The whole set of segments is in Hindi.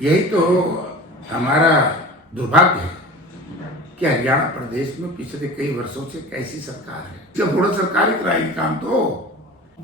यही तो हमारा दुर्भाग्य है कि हरियाणा प्रदेश में पिछले कई वर्षों से कैसी सरकार है। जब थोड़ा सरकार ही कराएगी काम तो।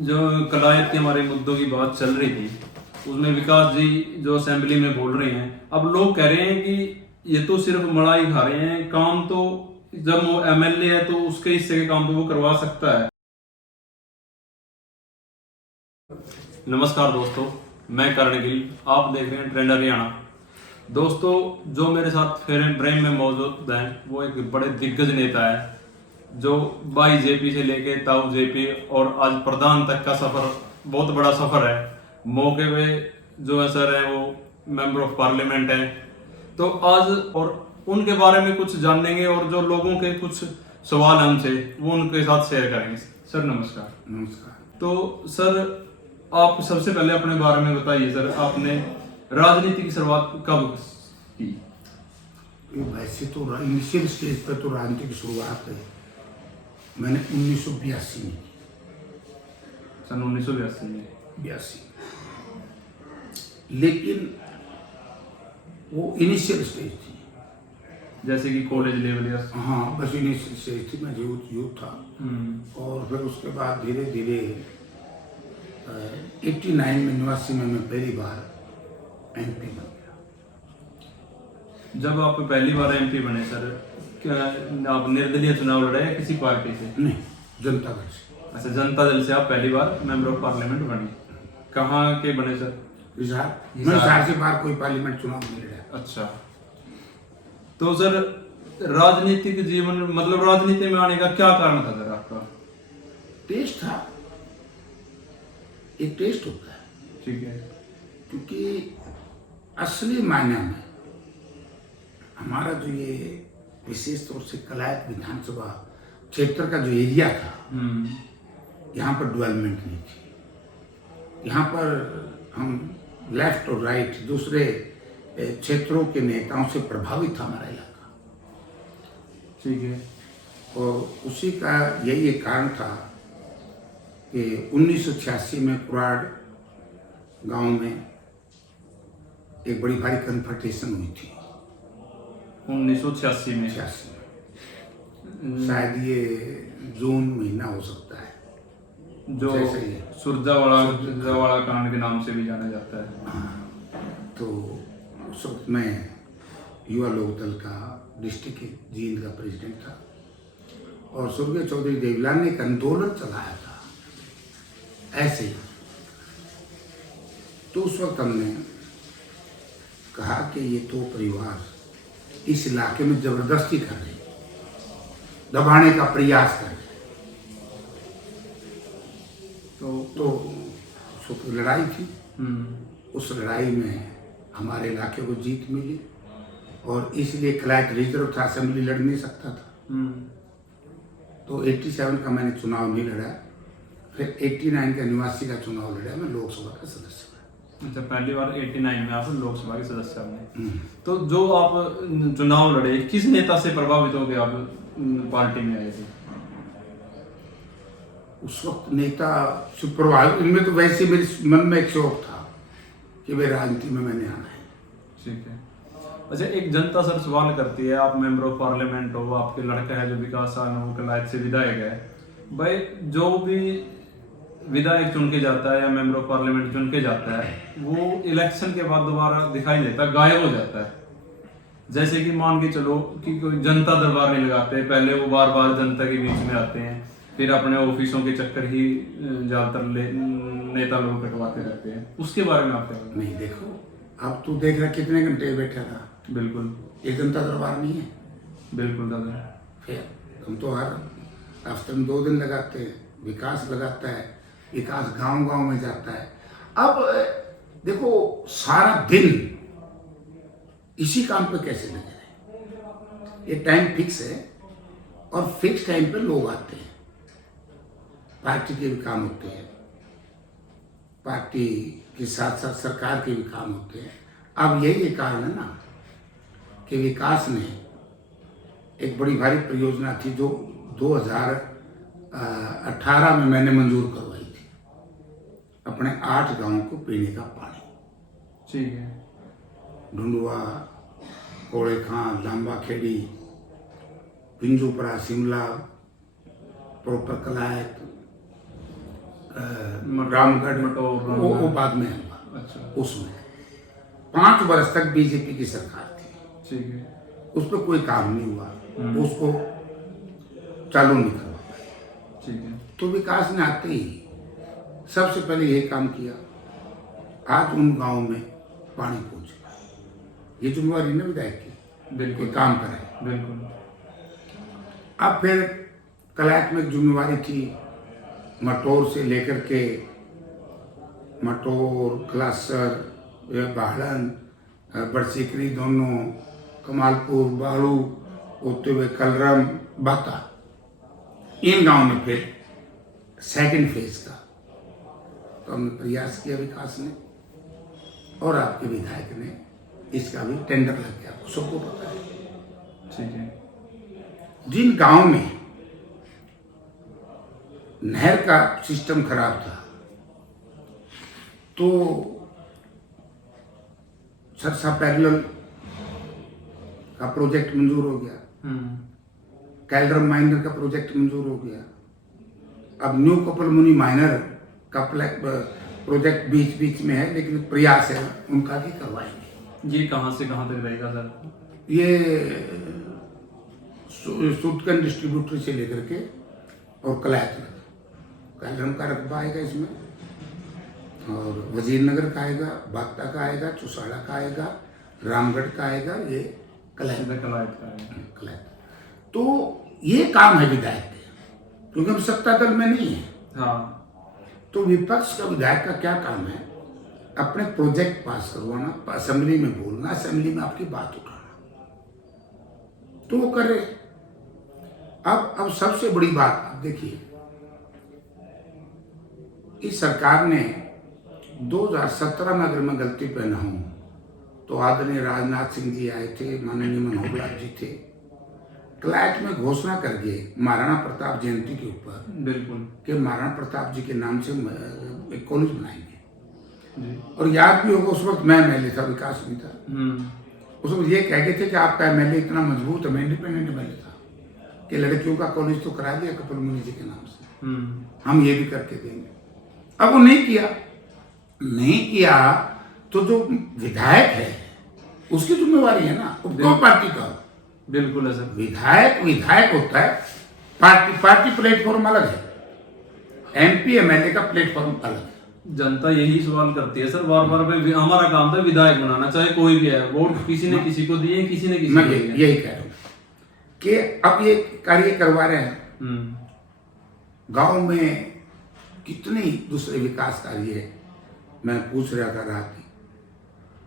जो कलायत के हमारे मुद्दों की बात चल रही थी उसमें विकास जी जो असेंबली में बोल रहे हैं, अब लोग कह रहे हैं कि ये तो सिर्फ मलाई खा रहे हैं, काम तो जब वो एमएलए है तो उसके हिस्से के काम तो वो करवा सकता है। नमस्कार दोस्तों, मैं करण गिल, आप देख रहे हैं ट्रेंड हरियाणा। दोस्तों, जो मेरे साथ फ्रेम में मौजूद हैं वो एक बड़े दिग्गज नेता है जो बाई जेपी से लेके ताऊ जेपी और आज प्रधान तक का सफर, बहुत बड़ा सफर है। मौके पे जो है सर है वो मेंबर ऑफ पार्लियामेंट है, तो आज और उनके बारे में कुछ जानेंगे और जो लोगों के कुछ सवाल हमसे वो उनके साथ शेयर करेंगे। सर नमस्कार। नमस्कार। तो सर, आप सबसे पहले अपने बारे में बताइए सर, आपने राजनीति की शुरुआत कब की? वैसे तो इनिशियल स्टेज पर तो राजनीति की शुरुआत है मैंने 1982 में की। सन 1982 में? 82। लेकिन वो इनिशियल स्टेज थी, जैसे कि कॉलेज लेवल या? हाँ, बस इनिशियल स्टेज थी। मैं यूथ था। और फिर उसके बाद धीरे धीरे 89 में 89 में मैं पहली बार एमपी बन गया। जब आप पहली बार एमपी बने सर, क्या आप निर्दलीय चुनाव लड़े या किसी पार्टी से? नहीं, जनता दल से। अच्छा, जनता दल से आप पहली बार मेंबर ऑफ पार्लियामेंट बने। कहाँ के बने सर? हिसार से बाहर कोई पार्लियामेंट चुनाव नहीं लड़ा। अच्छा, तो सर राजनीतिक जीवन, मतलब राजनीति में आने का क्या कारण था सर आपका? टेस्ट था, एक टेस्ट होता है। ठीक है। क्योंकि असली मायने में हमारा जो ये विशेष तौर से कलायत विधानसभा क्षेत्र का जो एरिया था, यहाँ पर डेवलपमेंट नहीं थी। यहाँ पर हम लेफ्ट और राइट दूसरे क्षेत्रों के नेताओं से प्रभावित था हमारा इलाका। ठीक है। और उसी का यही एक कारण था कि 1986 में कुराड़ गांव में एक बड़ी भारी कन्फ्रंटेशन हुई थी। 1986 में? 86 में शायद ये जून महीना हो सकता है, जो सुरजावाला कांड के नाम से भी जाना जाता है। हाँ, तो उस वक्त मैं युवा लोक दल का डिस्ट्रिक्ट जींद का प्रेसिडेंट था और स्वर्गीय चौधरी देवीलाल ने एक आंदोलन चलाया था ऐसे ही। तो उस वक्त हमने कहा कि ये तो परिवार इस इलाके में जबरदस्ती कर रहे, दबाने का प्रयास कर रहे। तो लड़ाई थी। उस लड़ाई में हमारे इलाके को जीत मिली और इसलिए कलायत रिजर्व था, असेंबली लड़ नहीं सकता था। तो 87 का मैंने चुनाव नहीं लड़ा। फिर 89 का निवासी का चुनाव लड़ा, मैं लोकसभा का सदस्य बना। अच्छा, पहली बार 89 में आप लोकसभा के सदस्य बने। तो जो आप चुनाव लड़े, किस नेता से प्रभावित हो गए आप पार्टी में आए थे? उस वक्त नेता से प्रभावित, इनमें तो वैसे मेरे मन में एक शौक था कि भाई राजनीति में मैंने आना है। ठीक है। अच्छा, एक जनता सर सवाल करती है, आप मेंबर ऑफ पार्लियामेंट हो, आपके लड़का है जो विकास वो कलायत से विधायक है, भाई जो भी विधायक चुन के जाता है या मेंबर ऑफ पार्लियामेंट चुन के जाता है वो इलेक्शन के बाद दोबारा दिखाई देता है, गायब हो जाता है। जैसे कि मान के चलो कि कोई जनता दरबार नहीं लगाते, पहले वो बार बार जनता के बीच में आते हैं, फिर अपने ऑफिसों के चक्कर ही ज्यादातर नेता लोग कटवाते रहते हैं। उसके बारे में आप क्या? नहीं, देखो अब तू देख रहा कितने घंटे बैठा था। बिल्कुल, ये जनता दरबार नहीं है। बिल्कुल दादा। फिर हम तो हर हफ्ते में 2 दिन लगाते हैं, विकास लगाता है, विकास गांव गांव में जाता है। अब देखो सारा दिन इसी काम पे कैसे लगे रहे? ये टाइम फिक्स है और फिक्स टाइम पे लोग आते हैं, पार्टी के भी काम होते हैं, पार्टी के साथ साथ सरकार के भी काम होते हैं। अब यही एक कारण है ना कि विकास ने एक बड़ी भारी परियोजना थी जो 2018 में मैंने मंजूर करवाई थी, अपने 8 गांवों को पीने का पानी। ठीक है। ढूंढवा, कोड़े खां, लांबा खेड़ी, पिंजूपरा, शिमला, प्रॉपर कलायत, रामगढ़, मटौर, वो बाद में हुआ। अच्छा, उसमें 5 वर्ष तक बीजेपी की सरकार थी, ठीक है। उस पर कोई काम नहीं हुआ, उसको चालू नहीं करवा पाए। ठीक है। तो विकास ने आते ही सबसे पहले यही काम किया, आज उन गांव में पानी पहुंच गया। ये जिम्मेवारी ना विधायक की, बिल्कुल कोई काम कराए। बिल्कुल। अब फिर कलायत में जिम्मेवारी थी, मटौर से लेकर के मटौर, क्लासर, बाहड़न, बरसिकरी, दोनों कमालपुर, बाड़ू होते हुए कलरम, बाता, इन गांव में फिर सेकंड फेज का तो हमने प्रयास किया विकास ने, और आपके विधायक ने इसका भी टेंडर लग गया, सबको पता है। ठीक है। जिन गांव में नहर का सिस्टम खराब था तो सरसा पैरेलल का प्रोजेक्ट मंजूर हो गया, कैलरम माइनर का प्रोजेक्ट मंजूर हो गया। अब न्यू कपलमुनी माइनर का प्रोजेक्ट बीच बीच में है, लेकिन प्रयास है उनका भी करवाएंगे। ये कहाँ से कहाँ तक रहेगा सर? ये सूटकन डिस्ट्रीब्यूटर से लेकर के और कलायत तक, कैलरम का रकबा आएगा इसमें, और वजीरनगर का आएगा, बागता का आएगा, चौसाड़ा का आएगा, रामगढ़ का आएगा, ये कलायत कलायत का है। कलायत। तो ये काम है विधायक के, क्योंकि हम सत्ता दल में नहीं है। हाँ। तो विपक्ष का विधायक का क्या काम है? अपने प्रोजेक्ट पास करवाना, असेंबली में बोलना, असेंबली में आपकी बात उठाना, तो वो कर रहे। अब सबसे बड़ी बात आप देखिए, इस सरकार ने 2017 में, अगर मैं गलती पे न हूं, तो आदरणीय राजनाथ सिंह जी आए थे, माननीय मनोहर लाल जी थे, कलायत में घोषणा कर दिए महाराणा प्रताप जयंती के ऊपर, बिल्कुल, कि महाराणा प्रताप जी के नाम से एक कॉलेज बनाएंगे जी। और याद भी होगा, उस वक्त मैं एमएलए था, विकास नहीं था। उस वक्त ये कह गए थे कि आपका एमएलए इतना मजबूत है, मैं इंडिपेंडेंट एमएलए था, कि लड़कियों का कॉलेज तो करा दिया कपिलमुनि जी के नाम से, हम ये भी करके देंगे। अब वो नहीं किया तो जो विधायक है उसकी जिम्मेवारी है ना, उपको पार्टी का। बिल्कुल है सर। विधायक होता है, पार्टी प्लेटफॉर्म अलग है, एमपी एमएलए का प्लेटफॉर्म अलग है। जनता यही सवाल करती है सर बार बार, भाई हमारा काम था विधायक बनाना, चाहे कोई भी है, वोट किसी ने किसी को दिए, किसी ने किसी मैं को दिए। यही कह रहा हूँ कि अब ये कार्य करवा रहे हैं गांव में, कितने दूसरे विकास कार्य है, मैं पूछ रहा था रात ही,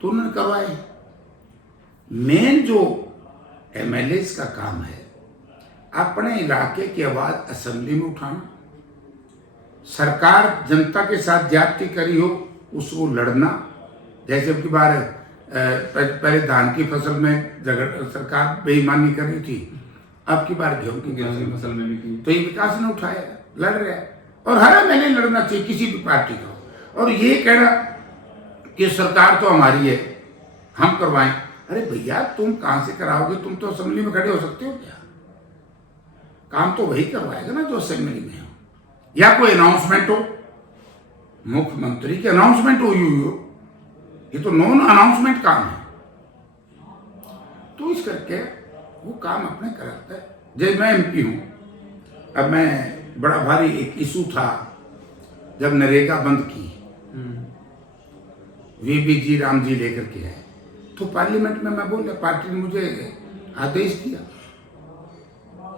तो उन्होंने करवाए। मेन जो एमएलए का काम है, अपने इलाके की आवाज असेंबली में उठाना, सरकार जनता के साथ ज्यादती करी हो उसको लड़ना। जैसे अब की बार पहले धान की फसल में सरकार बेईमानी कर रही थी, अब की बार गेहूं की फसल में भी की, तो ये विकास ने उठाया, लड़ रहा है, और हर एमएलए लड़ना चाहिए किसी भी पार्टी का। और ये कहना कि सरकार तो हमारी है, हम करवाएं, अरे भैया तुम कहां से कराओगे? तुम तो असेंबली में खड़े हो सकते हो क्या? काम तो वही करवाएगा ना जो असेंबली में हो, या कोई अनाउंसमेंट हो, मुख्यमंत्री की अनाउंसमेंट हो, ये तो नॉन अनाउंसमेंट काम है। तो इस करके वो काम अपने कराता है। जैसे मैं एमपी हूं, अब मैं बड़ा भारी एक इशू था जब नरेगा बंद की, वीबी जी राम जी लेकर के आए, तो पार्लियामेंट में मैं बोला, पार्टी ने मुझे आदेश दिया,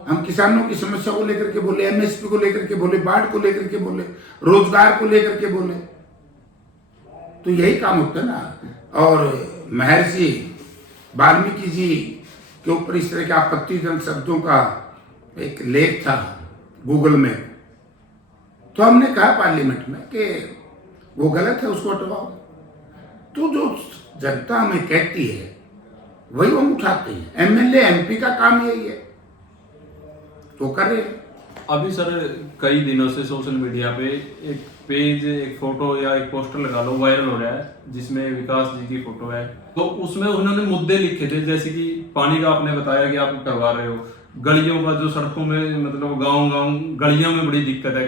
हम किसानों की समस्या को लेकर के बोले, एमएसपी को लेकर के बोले, बाढ़ को लेकर के बोले, रोजगार को लेकर के बोले, तो यही काम होता है ना। और महर्षि वाल्मीकि जी के ऊपर इस तरह के आपत्तिजनक शब्दों का एक लेख था गूगल में, तो हमने कहा पार्लियामेंट में कि वो गलत है, उसको हटवाओ। तो जो जनता हमें कहती है वही हम उठाते हैं। एमएलए एमपी का काम यही है, तो कर रहे हैं। अभी सर कई दिनों से सोशल मीडिया पे एक पेज, एक फोटो या एक पोस्टर लगा लो, वायरल हो रहा है जिसमें विकास जी की फोटो है। तो उसमें उन्होंने मुद्दे लिखे थे, जैसे कि पानी का आपने बताया कि आप करवा रहे हो, गलियों का जो सड़कों में मतलब गांव गलियों में बड़ी दिक्कत है,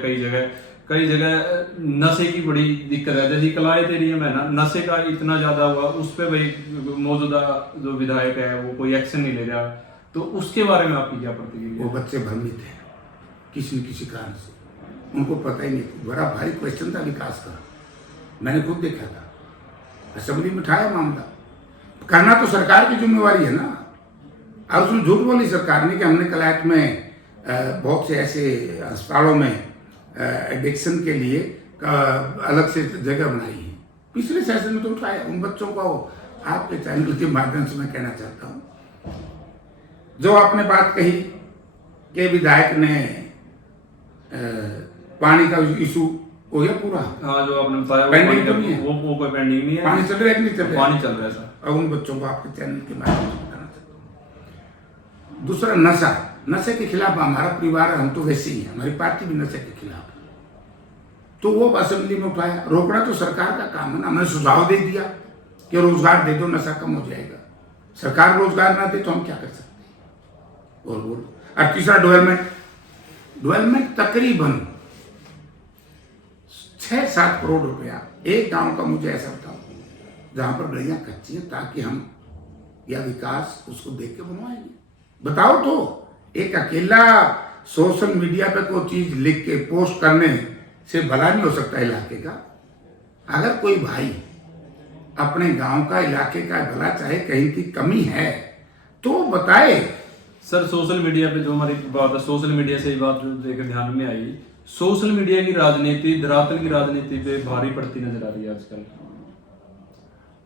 कई जगह नशे की बड़ी दिक्कत है। जैसे कलायत एरिया में ना नशे का इतना ज्यादा हुआ, उस पर भाई मौजूदा जो विधायक है वो कोई एक्शन नहीं ले रहा। तो उसके बारे में आपकी क्या प्रतिक्रिया? वो बच्चे भ्रमित हैं किसी न किसी कारण से, उनको पता ही नहीं। बड़ा भारी क्वेश्चन था विकास का, मैंने खुद देखा था, असेंबली में उठाया मामला। करना तो सरकार की जिम्मेवारी है ना। और उसमें झूठ बोली सरकार ने कि हमने कलायत में बहुत से ऐसे अस्पतालों में एडिक्शन के लिए अलग से जगह बनाई है। पिछले सेशन में तो उठाया। उन बच्चों को आपके चैनल के माध्यम से मैं कहना चाहता हूँ, जो आपने बात कही कि विधायक ने पानी का इशू हो गया पूरा। हाँ, जो आपने बताया पेंडिंग तो नहीं है, वो कोई पेंडिंग नहीं है। पानी चल रहा है कि नहीं चल रहा? पानी चल रहा है सर। और उन बच्चों को आपके चैनल के माध्यम से बताना चाहता हूँ। दूसरा, नशे के खिलाफ हमारा परिवार, हम तो वैसे ही हैं, हमारी पार्टी भी नशे के खिलाफ है। तो वो असेंबली में उठाया। रोकना तो सरकार का काम है ना। हमने सुझाव दे दिया कि रोजगार दे दो, नशा कम हो जाएगा। सरकार रोजगार ना दे तो हम क्या कर सकते हैं? और बोलो। और तीसरा, डेवलपमेंट तकरीबन 6-7 करोड़ रुपया एक गांव का मुझे ऐसा बताओ जहां पर गलियां कच्ची हैं, ताकि हम या विकास उसको देख के बनवाएंगे। बताओ तो। एक अकेला सोशल मीडिया पे कोई चीज लिख के पोस्ट करने से भला नहीं हो सकता इलाके का। अगर कोई भाई अपने गांव का, इलाके का भला चाहे, कहीं की कमी है तो बताए। सर सोशल मीडिया पे जो हमारी बात है, सोशल मीडिया से ही बात देखकर ध्यान में आई, सोशल मीडिया की राजनीति, धरातल की राजनीति पे भारी पड़ती नजर आ रही है आजकल।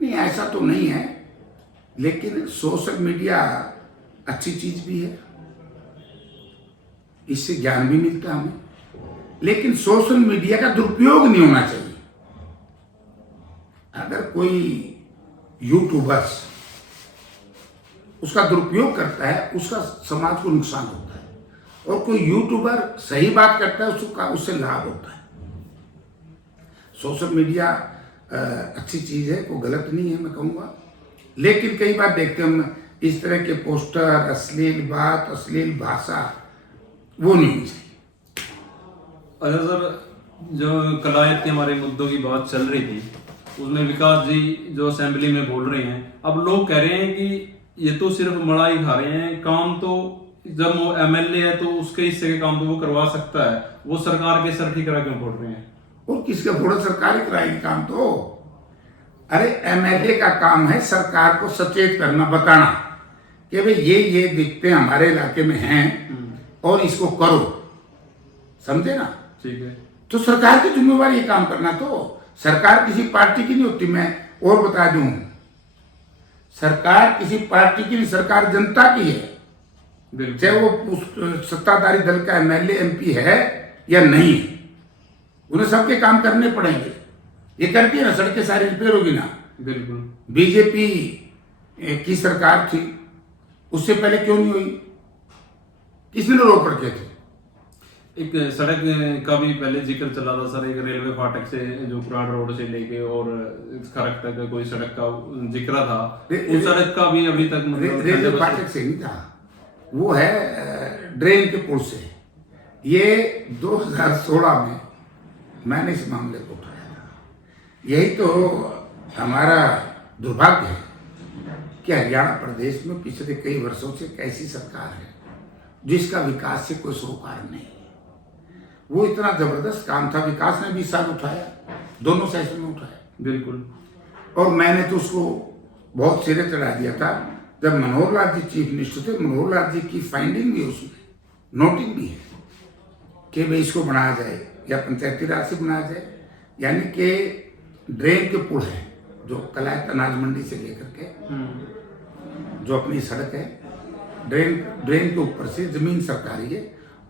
नहीं, ऐसा तो नहीं है, लेकिन सोशल मीडिया अच्छी चीज भी है, इससे ज्ञान भी मिलता है हमें। लेकिन सोशल मीडिया का दुरुपयोग नहीं होना चाहिए। अगर कोई यूट्यूबर्स उसका दुरुपयोग करता है, उसका समाज को नुकसान होता है, और कोई यूट्यूबर सही बात करता है, उससे लाभ होता है। सोशल मीडिया अच्छी चीज है, कोई गलत नहीं है मैं कहूँगा। लेकिन कई बार देखते हैं हम इस तरह के पोस्टर, अश्लील बात, अश्लील भाषा, वो नहीं होनी चाहिए। अच्छा सर, जो कलायत के हमारे मुद्दों की बात चल रही थी, उसमें विकास जी जो असेंबली में बोल रहे हैं, अब लोग कह रहे हैं कि ये तो सिर्फ मलाई खा रहे हैं, काम तो जब वो एमएलए है तो उसके हिस्से के काम तो वो करवा सकता है, वो सरकार के सर ठिकरा क्यों फोड़ रहे हैं? और किसके फोड़े? सरकार ही कराएगी काम तो। अरे एमएलए का काम है सरकार को सचेत करना, बताना कि भाई ये दिक्कतें हमारे इलाके में हैं और इसको करो, समझे ना? ठीक है। तो सरकार की जिम्मेवारी ये काम करना। तो सरकार किसी पार्टी की नहीं होती। मैं और बता दूं, सरकार किसी पार्टी की नहीं, सरकार जनता की है। चाहे वो सत्ताधारी दल का एमएलए एमपी है या नहीं है, उन्हें सबके काम करने पड़ेंगे। ये करती है ना, सड़कें सारी रिपेयर होगी ना। बिल्कुल। बीजेपी की सरकार थी, उससे पहले क्यों नहीं हुई? किसने रोक रखे थे? एक सड़क का भी पहले जिक्र चला था सर, एक रेलवे फाटक से जो पुराना रोड से लेके और खरक तक कोई सड़क का जिक्र था। उस सड़क का भी अभी तक मतलब रेलवे फाटक से नहीं था, वो है ड्रेन के पुल से। ये 2016 में मैंने इस मामले को उठाया था। यही तो हमारा दुर्भाग्य है कि हरियाणा प्रदेश में पिछले कई वर्षों से एक ऐसी सरकार है जिसका विकास से कोई सरोकार नहीं। वो इतना जबरदस्त काम था, विकास ने 20 साल उठाया, दोनों सेशन में उठाया। बिल्कुल। और मैंने तो उसको बहुत सिरे चढ़ा दिया था जब मनोहर लाल जी चीफ मिनिस्टर थे। मनोहर लाल जी की फाइंडिंग भी उसमें, नोटिंग भी है कि भाई इसको बनाया जाए या पंचायती राज से बनाया जाए। यानी कि ड्रेन के पुल है जो कलायत अनाज मंडी से लेकर के जो अपनी सड़क है, ड्रेन के ऊपर से जमीन सरकारी है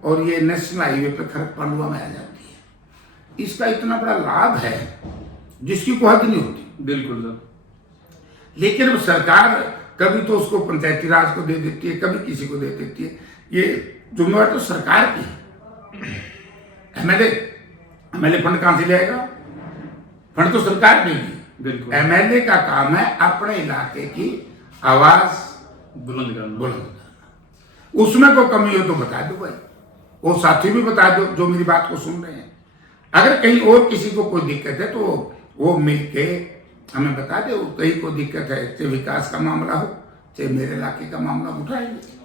और ये नेशनल हाईवे पे खरक पांडुआ में आ जाती है। इसका इतना बड़ा लाभ है जिसकी कोई हद नहीं होती। बिल्कुल सर। लेकिन अब सरकार कभी तो उसको पंचायती राज को दे देती है, कभी किसी को दे देती है। ये जिम्मेवारी तो सरकार की है। एमएलए फंड कहां से लेगा? फंड तो सरकार देगी। बिल्कुल एमएलए का काम है अपने इलाके की आवाज बुलंद करना। उसमें कोई कमी हो तो बता दो भाई, वो साथी भी बता दो जो मेरी बात को सुन रहे हैं। अगर कहीं और किसी को कोई दिक्कत है तो वो मिलके हमें बता दे। कहीं कोई दिक्कत है, चाहे विकास का मामला हो चाहे मेरे इलाके का मामला, उठाएंगे।